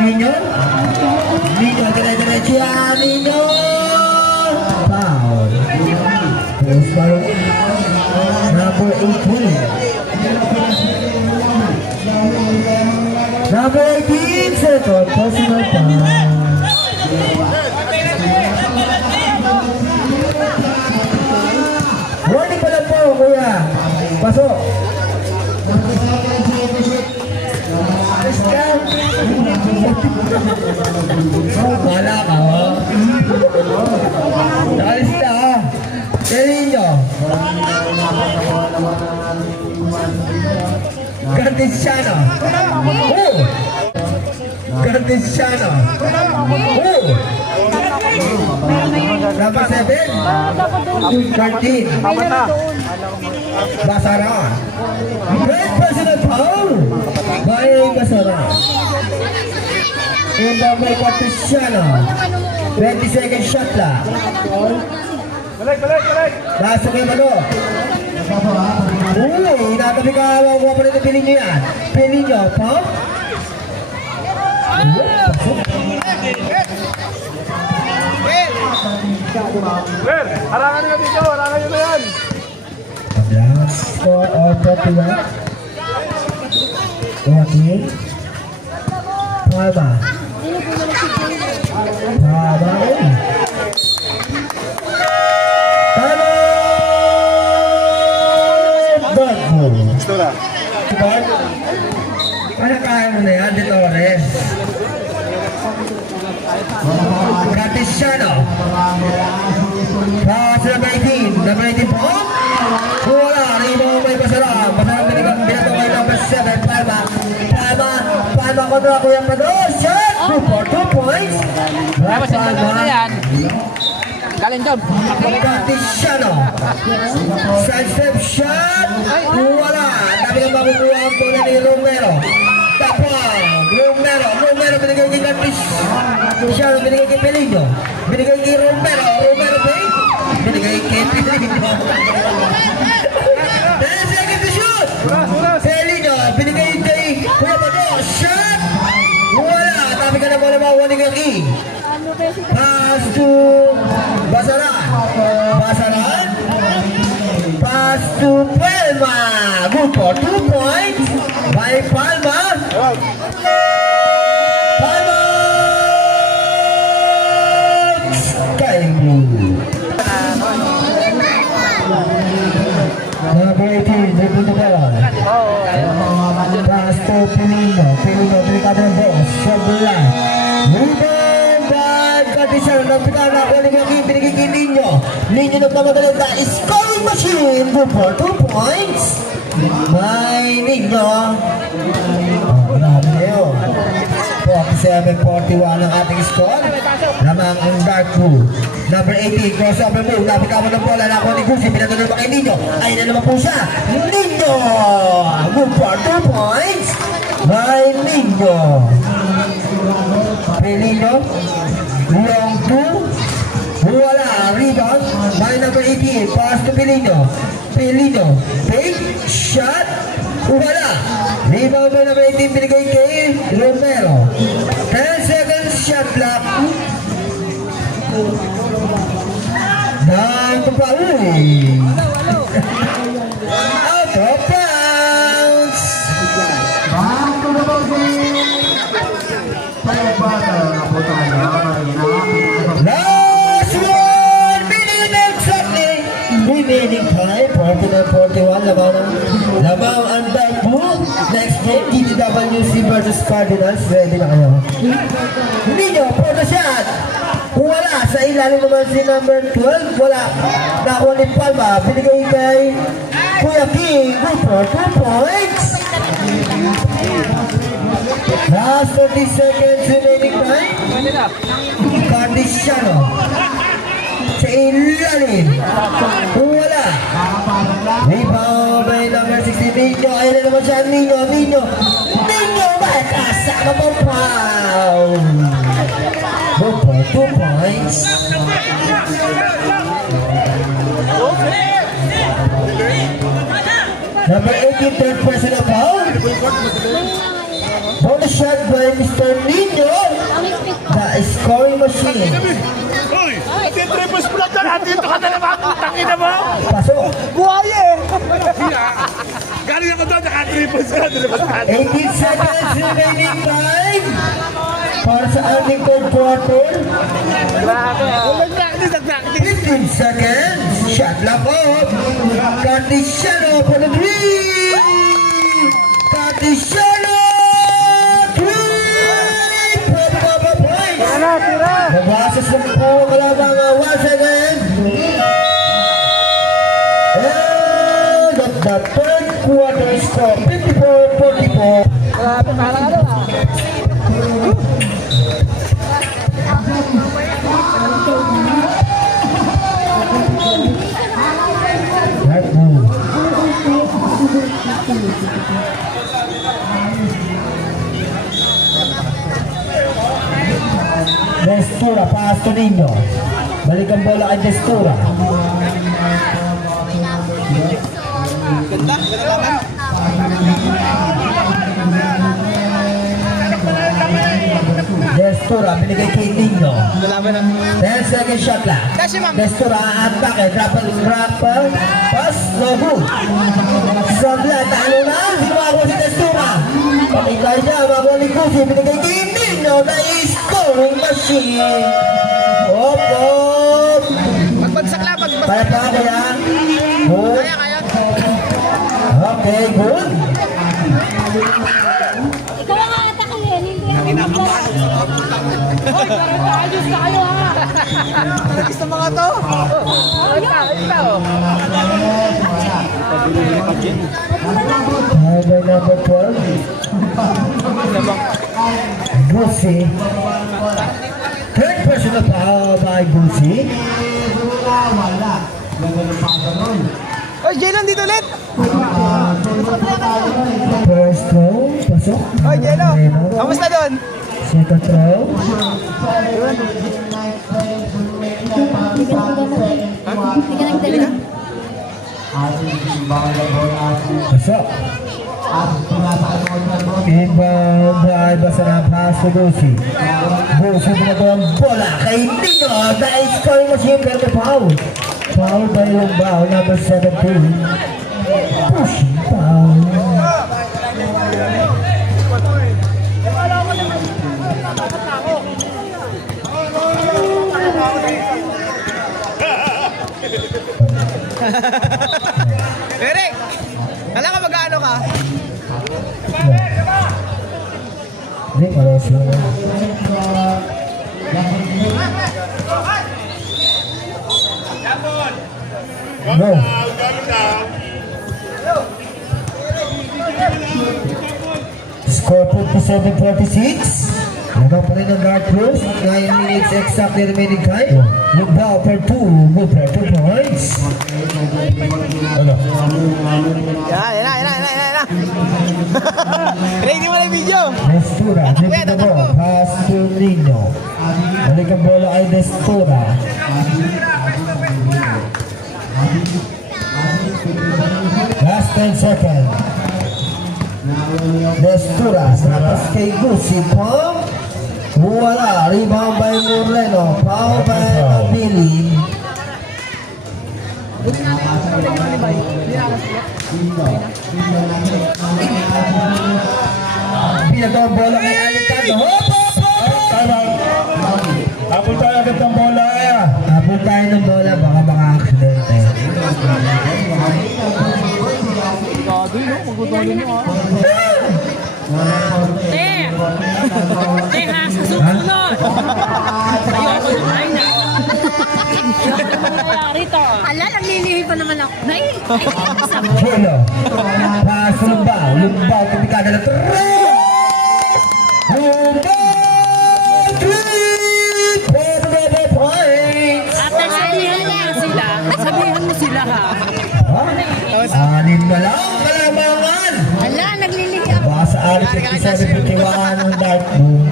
Nino? Nino, dire-diretso yan, Nino! Foul. Post foul. Number 18. Number 18, second personal foul. Warning pala po, kuya. Pasok. Alis ka. Wala ka, oh. Alis ka, oh. Yan nyo. Cartesiano. Oh! Cartesiano. Oh! Number 7. 13. Basara. Great personal foul by Basara. Inbound by Cartesiano. 20-second shot clock. Balik. Pasok yung ano. Uy, natabi ka ako pa rin na pili nyo yan. Pili nyo, pump. Ber, harangan nyo dito, harangan nyo na yan. Score of 41. Okay. Palma. Palma. Palma! Bago. Gusto na. Bart? Ano kaya mo na yan, De Torres? Cartesiano. Pass number 18. Number 18 po. Wala. Rebound may Basara. Basara binato kay number 7. Palma kontra Kuya Pedro. Shot! 2 for 2 points. Palma. Galing doon. Cartesiano. Side step shot. Wala. Dami kang makukuha ang bola ni Romero. Tapang. Romero binigay kay Cartesiano. Binigay kay Pelino. Binigay kay Romero. Romero binigay kay Pelino. 10 seconds to shoot. Pelino. Binigay kay Kuya Pedro. Shot. Wala. Dami ka na bola makuha ni Gaki. Pass to Basaran. Pass to Palma. Good for 2 points by Palma. Palma. Sky Blue. Number 18, dribble the ball. Pass to Pelino. Delikado ng boss. Sobrang. Rebound by Cartesiano. Napitan na ako ni Gaki. Binigay kay Nino. Nino nagmamadali na scoring machine. Good for 2 points. May Nino. Marami na yun. 47-41 ang ating score. Lamang ang Dark Blue. Number 18, crossover move. Napita mo ng bola na ako ni Gucci. Pinatuloy pa kay Nino. Ayun na naman po siya. Nino. Good for 2 points. May Nino. Pelino. Long 2. Wala. Rebound. By number 18. Pass to Pelino. Big shot. Wala. Rebound by number 18. Binigay kay Romero. 10 seconds shot clock. Dan kembali. Out of bounds. Last 1 minute exactly. Remaining time, 49-41. Lamang ang Dark Blue. Next game, DTWC versus Cardinals. Ready na kayo? Nino, for the shot. Wala. Sa ilalim naman si number 12. Wala. Nakuha ni Palma. Binigay kay Kuya King. Good for 2 points. Last 30 seconds remaining time. Cartesiano. Sa ilalim. Wala. Rebound by number 16. Nino. Ayun na naman siya. Nino. May kasama mo foul. Good for 2 points. Number 18, third personal foul. Bonus shot by Mr. Nino. The scoring machine. Uy! Triple splat ka na! Dito ka na naman! Takina mo! Pasok. Buhay eh. Galing ako doon, naka-triple splat. 18 seconds remaining time. Para sa ating third quarter. Nag-practice. 15 seconds. Shot lock off. Cartesiano for the three. Cartesiano. 3. Pwede ba ba points? Nabasas na po kalabang once again. And the third quarter score 54-44. Grabe, parang ano ah. Dark Blue. Destura, pass to Nino. Balik ang bola kay Destura. Destura, binigay kay Nino. 10 second shot lang. Destura, atake, grapple, pass, no good. Sabla, talo na, hinuwa si Destura. Pakikay niya, makuha ni Kusi, binigay kay Nino na scoring machine. Op, op. Pagbagsak lang, pagbagsak. Kaya pa ako yan. Good. Kaya. Okay, good. Ikaw ang atakayin, hindi ako. Hoy, parang ayos na kayo ha. Gusto mga to? Number 12. Gusi. Third personal foul by Gusi. Oy, Jelon, dito ulit! First throw, pasok. Oy, Jelo! Kamusta doon? Second throw, Hindi ka nagdala. pasok. Inbound by Basara, pass to Gusi. Gusi pinagawang bola kay Nino. Dahil scoring machine, pero may foul. Foul by Lumbao, number 17. Pushing foul. Eric! Alam ka mag-ano ka? Hindi, pares lang. No. Score 57-46. Hanggang pa rin ang Dark Cruz. 9 minutes exactly remaining time. Lumbao for 2. Good for 2 points. Ano? Yan. Ready mo na yung video? Destura, hindi na mo. Pass to Nino. Balik ang bola kay Destura. Last 10 seconds. Destura, tapos kay Gusi. Pong. Wala. Rebound by Moreno. Foul by Mabili. Pinagawang bola kay Alicante. Hop, hop, hop! Habol tayo agad ng bola. Habol tayo ng bola, baka maka-aksidente. Ha, sa susunod. Ayoko na, ay na. Rito. Ala, naglilihi pa naman ako. Nay, Jelo. Pass to Lumbao. Lumbao, kapikada na Lumbao! 3 points! ate, sabihan mo sila. Sabihan mo sila ha. Anim na lang, kalamangan! Ala, naglilihi ako. Baka sa alis 57-51 ng Dark Moon.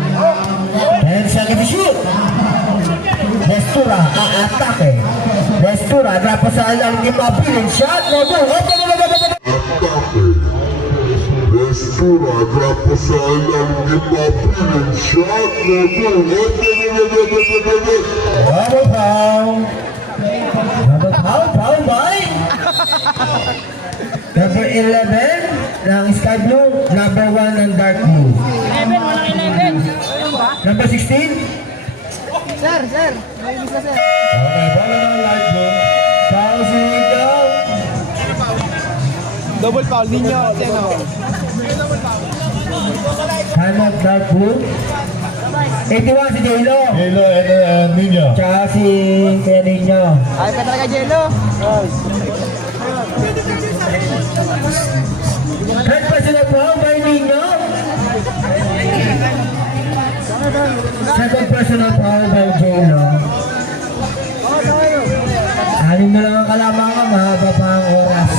10 seconds to shoot! Destura, aatake. Destura, drop pa sa alang yung mabiling shot. No good! Atake. Destura atrapasan ang ipapiling shot na Double foul. Double foul, foul by number 11 ng Sky Blue, number 1 ng Dark Blue. 11, walang 11. Number 16? Sir. May isa, sir. Okay, bola ng light blue. Foul si Nico. Double foul, ninyo. Time out Dark Blue. 81 si J-Lo. Hilo and Nino. Tsaka si Kuya Nino. Ay, pa talaga, Jello. Third personal foul by Nino. Second personal foul by J-Lo. Anim na lang ang kalamangan, mahaba pa ang oras.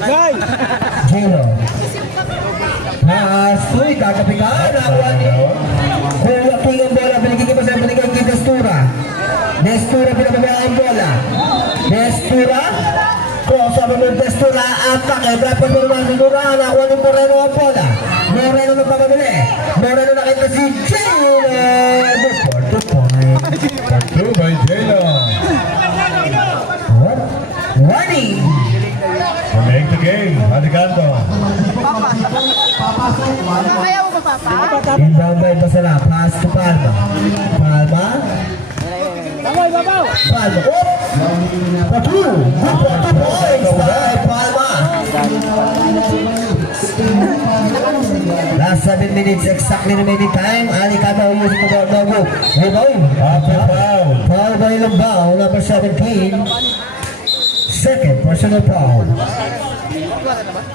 Guy! J-Lo. Pass pass to, itatabi ka, nakuha ni Kuya King ang bola, binigay pa sa binigay kay Destura. Destura pinababa ang bola. Destura, cross over ng Destura, attack, dapat mo naman Destura, nakuha ni Moreno ang bola. Moreno na pababili. Moreno nakita si Jaylo. For 2 points. 2 by Jaylo. Running. Make the game. Adikanto. Kaya mo ba, Papa? Inbound by Basala, pass to Palma. Palma. Palma, oh! For 2 points by Palma. Last 7 minutes, exactly remaining time. Alicata will use the ball. No good. Rebound. Foul. Foul by Lambao, number 17. Second personal foul.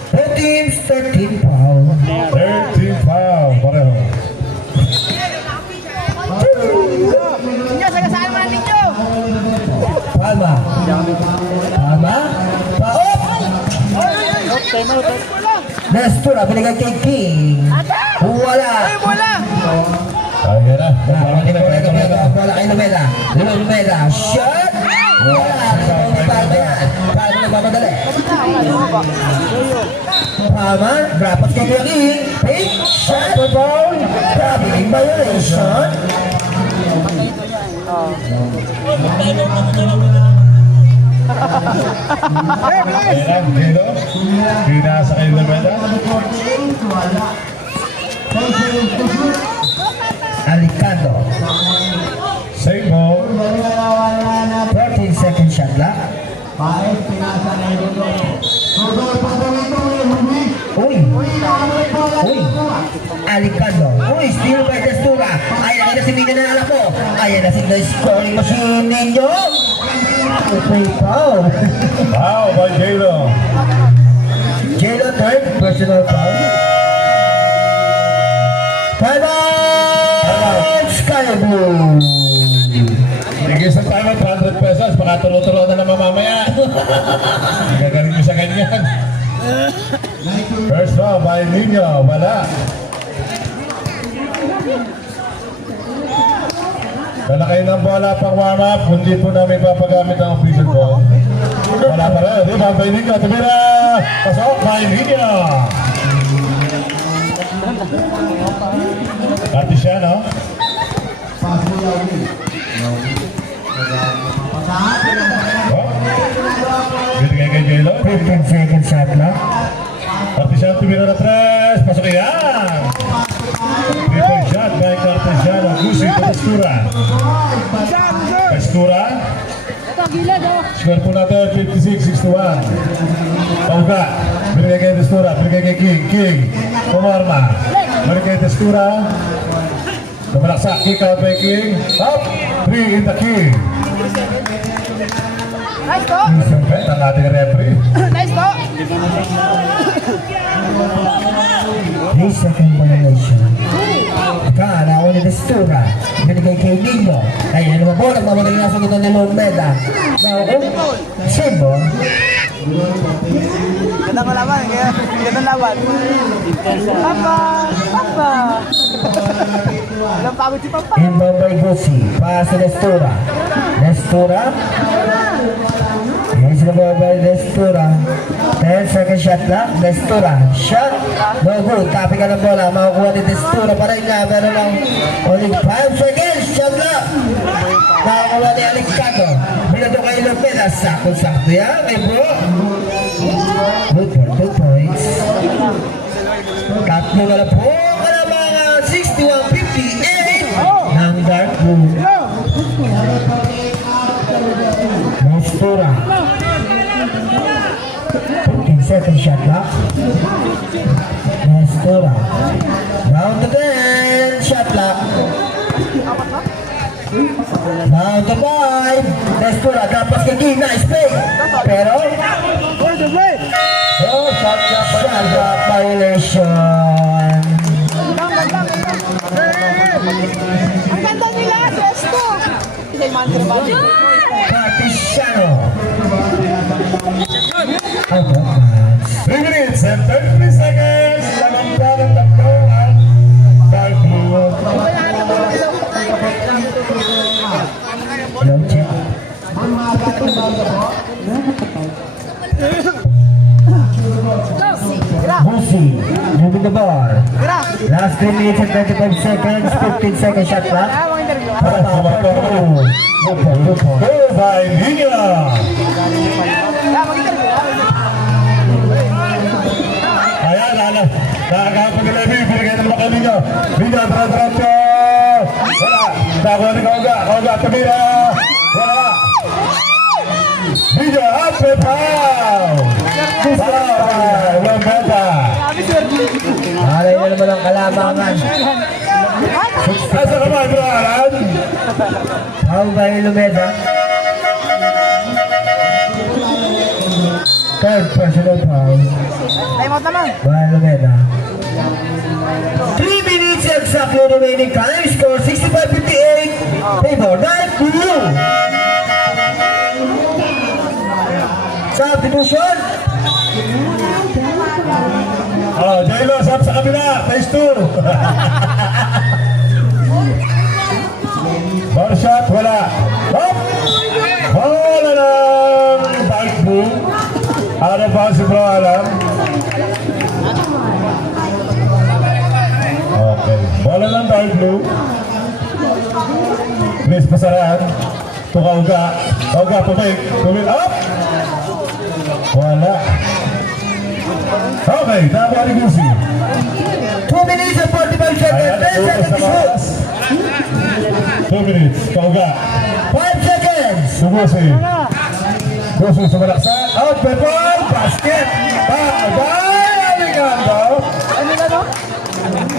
Both teams 13 foul. 13 foul. Pareho. Ninyo, sagasaan mo na ninyo. Palma. Palma. Paop. Nestura, binigay kay King. Wala. Wala. Kaya na. Bola kay Lumeda. Lumeda. Shot. Wala. Palma yan. Palma nagmamadali. Palma. Dapat kay King. Pick. Shot. Foul. Traveling violation. Kaya na. Jaylo. Pinasa kay Lumeda. Alicando. Same ball. 13-second shot clock. Uy! Uy! Alicando. Uy! Steal by Destura. Ayan na si Mina na anak ko. Ayan na si the scoring machine ninyo. Okay, foul. Foul by Jaylo. Jaylo third personal foul. Timeout! Sky Blue. Bigay sa time at 100 pesos. Baka turo-turo na naman mamaya. Gagaling nyo sa ganyan. First foul by Nino. Wala. Dala kayo ng bola pang warm-up. Hindi po namin papagamit ang official ball. Wala pa rin. Di ba? By Nino. Tumira. Pasok by Nino. Cartesiano. Oh. Binigay kay Jaylo. 15-second shot clock. Cartesiano tumira na tres. Pasok yan. Triple shot by Cartesiano. Gusi to Destura. Destura. Ito, gilid, oh. Score po natin 56-61. Pauga. Binigay kay Destura. Binigay kay King. King. Pumarma. Binigay kay Destura. Tumalaksak. Kick out by King. Up. 3 in the King. Nice go. Siyempre, ang ating referee. Nice go. 3-second violation. Akala ko ni Destura. Binigay kay Nino. Kaya naman po, nagmamagaling na sa kita ni Lumeda. Now, Simbo. Ganda ko laban, kaya ganda laban. Papa! Papa! Alam pagod si Papa. Inbound by Gusi. Pass to Destura. Destura. Here's the ball by Destura. 10-second shot lang. Destura. Shot. No good. Tapi ka ng bola. Makukuha ni Destura pa rin nga. Pero lang only 5 seconds. Shot lang. Makukuha ni Alicando. Binato kay Lopez. Sakto-sakto yan. May bro. Good for 2 points. Tatlo na lang po. Para mga 61-58 ng Dark Blue. Destura. 15-second shot clock. Destura. Round to 10. Shot clock. Round to 5. Destura. Tapos kay King. Nice play. Pero Oh, shot clock by shot clock violation. Ang ganda nila, Sesto. Cartesiano. Out of bounds. 3 minutes and 33 seconds. Lamang pa ng tatlo Last 3 minutes and 25 seconds, 15 second shot clock. Mga interview. Goal by Linya. Mga interview. Ayan, nakakapag nila bibigay ng mga Linya. Linya, tara-tara. Wala. Nakuha ni Kauga, tumira. Wala. Linya, up and foul. Foul, Lumeda. Alay na naman ang kalamangan. Asa ka ba, Alan? Foul by Lumeda. Third personal foul Time out naman. by Lumeda. 3 minutes exactly remaining time. Score 65-58. Favor Dark Blue. Substitution. Oh, Jailo, sab sa kabila. Phase 2. Bar shot, wala. Hop! Bola ng Dark Blue. Ano ba si Bro Alam? Okay. Bola ng Dark Blue. Please, pasaraan. Ito Kauga. Kauga, pumik. Up! Wala. Okay, tama ni Gusi. 2 minutes and 45 seconds. 10 seconds to shoot. 2 minutes, Kauga. 5 seconds. Gusi. Gusi sumalaksan. Out the ball, basket. Bye, Alejandro. Ano na no?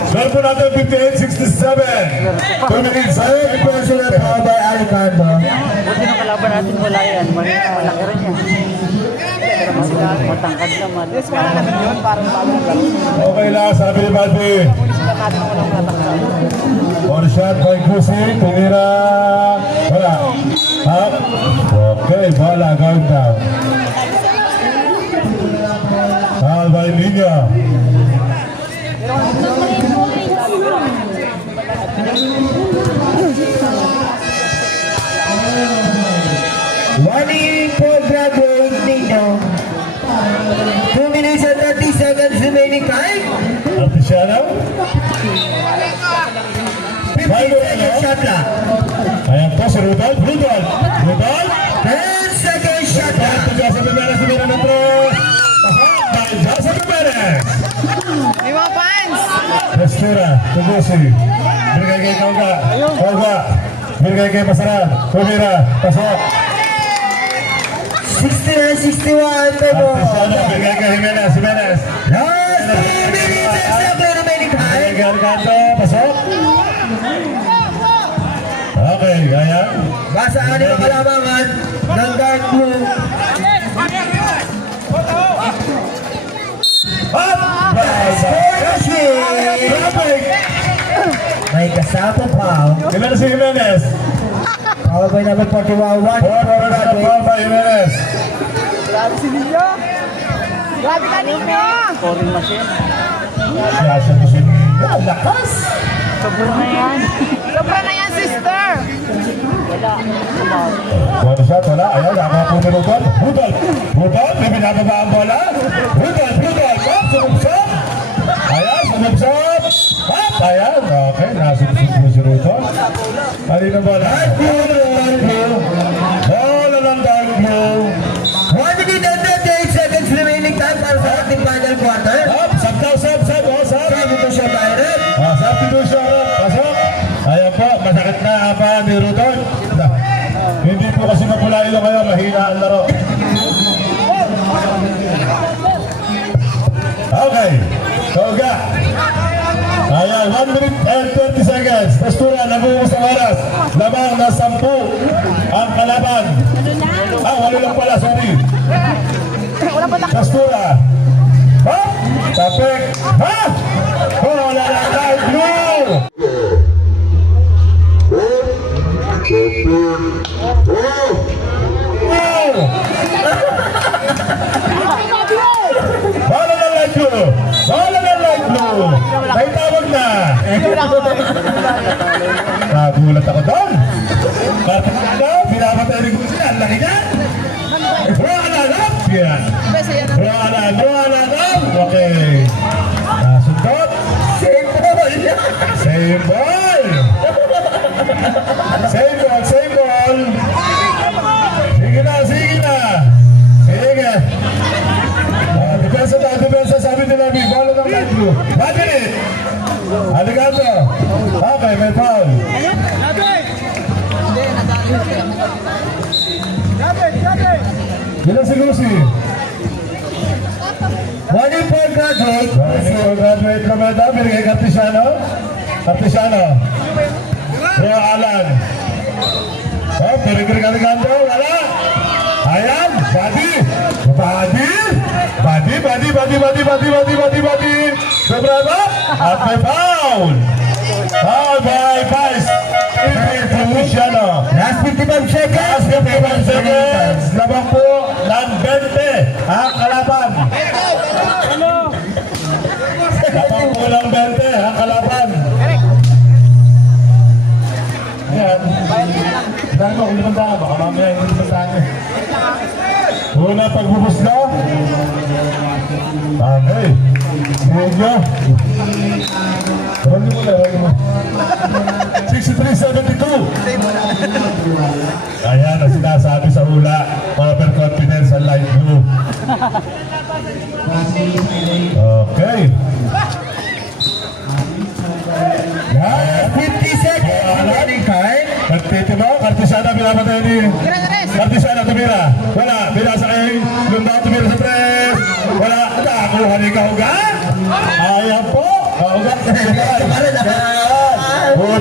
Score po natin 58-67. 2 minutes, Personal foul by Alejandro. Buti na kalaban natin wala yan. Malaki rin yan. Pero matangkad naman. Yes, wala naman yun. Parang bago ng laro. Okay lang, sabi ni Bati. Sila natin ang walang natangkad. One shot by Gusi. Tumira. Wala. Up. Okay, bola going down. Foul by Linya. Warning for graduate Nino. 2 minutes and 30 seconds remaining time. Artisyano. 15 seconds shot clock. Ayan po si Rudolph. Rudolph. 10 seconds shot clock. Ito Joseph Jimenez. Tumira ng tres. Pasok by Joseph Jimenez. May mga fans! Restura. Tubusi. Binigay kay Kauga. Kauga. Binigay kay Masaran. Tumira. Pasok. 69-61 Tebo. Artisyano. Binigay kay Jimenez. Jimenez. Last 3 minutes exactly remaining time. Binigay kay Arcanto. Pasok. Okay. Ayan. Basa aning ang kalamangan ng Dark Blue. Up. Score the swing. Traffic. May kasama foul. Ilan na si Jimenez? Foul by number 41. 1 4 for para sa graduate. ball by Jimenez. Grabe si Ninyo! Grabe ka Ninyo! Scoring machine. Siya sa Musulmina. Lakas. Sobrang na yan. Sobra na yan, sister! Wala. One shot, wala. Ayan, nakakuha po ni Rudolph. Rudolph, may binababa ang bola. Rudolph, up, sumubsop. Ayan, sumubsop. Up, ayan. Okay, nasubsop po si Rudolph. Mali ng bola. Bola ng Dark Blue. 1 minute and 38 seconds remaining time para sa ating final quarter. Up, sub. Substitution by Red. Substitution, pasok. Ayan po, masakit na apa ni Rudolph. Hindi po kasi mapula ilo kaya mahina ang laro. Okay, Kauga. Ayan, 1 minute and 30 seconds. Pastura, nag-uubos ang oras. Lamang na 10 ang kalaban. Walo lang pala, sorry. Wala pa Pastura. Ha? Tapik. Ha? Wala na Dark Blue. Bola ng Light Blue! Bola ng Light Blue! May tawag na! Nagulat ako doon! Kartaka, pinamatay ni Gusi, ang laki na! Wala na! Yan! Wala na! Okay! Nasundot! Same ball. Same ball! Same ball, same ball! Sige na, sige na! Sige! Depensa, sabi nila, may bola ng light blue. 1 minute! Aligato! Okay, may foul. Sila si Lucy. Warning for graduate. Graduate Romeda, binigay Cartesiano. Cartesiano. Rio Alan. Oh, peri-peri Aligato, wala. Ayan, body. Sobrano, at may foul. Foul by Vice. Cartesiano. Last 55 seconds. Last 55 seconds. Labang po ng 20 ang kalaban. Labang po ng 20 ang kalaban. Ayan. Dahil mo kung limandaan, baka mamaya hindi limandaan eh. Una pagbubus na. Okay. Medyo. Rally mo na, rally mo. 63-72. Ayan ang sinasabi sa hula. Overconfidence ang light blue. Okay. Last 50 seconds. Warning card. Nagtitimo, Cartesiana pinapatay ni Cartesiana tumira. Wala, binasa kay Lundao tumira sa press. Wala, nakakuha ni Kauga. Ayan po. Kauga.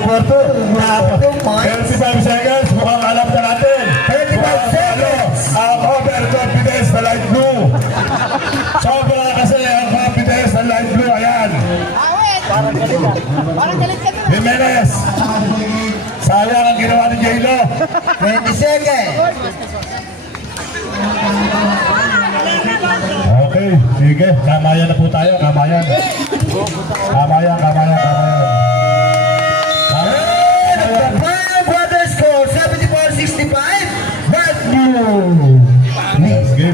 Puerto. 35 seconds. Mukhang alam na natin. 35 seconds. Ang overconfidence na light blue. Sobra kasi ang confidence ng light blue. Ayan. Parang galit ka na. Jimenez. Sayang ang ginawa ni J-Lo. 20 seconds. Okay, sige. Kamayan na po tayo. Kamayan. Kamayan. The final quarter score 74-65. Best blue. Nice game.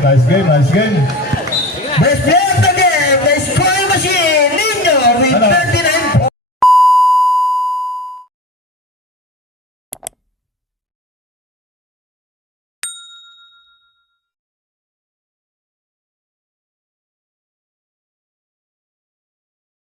Best player of the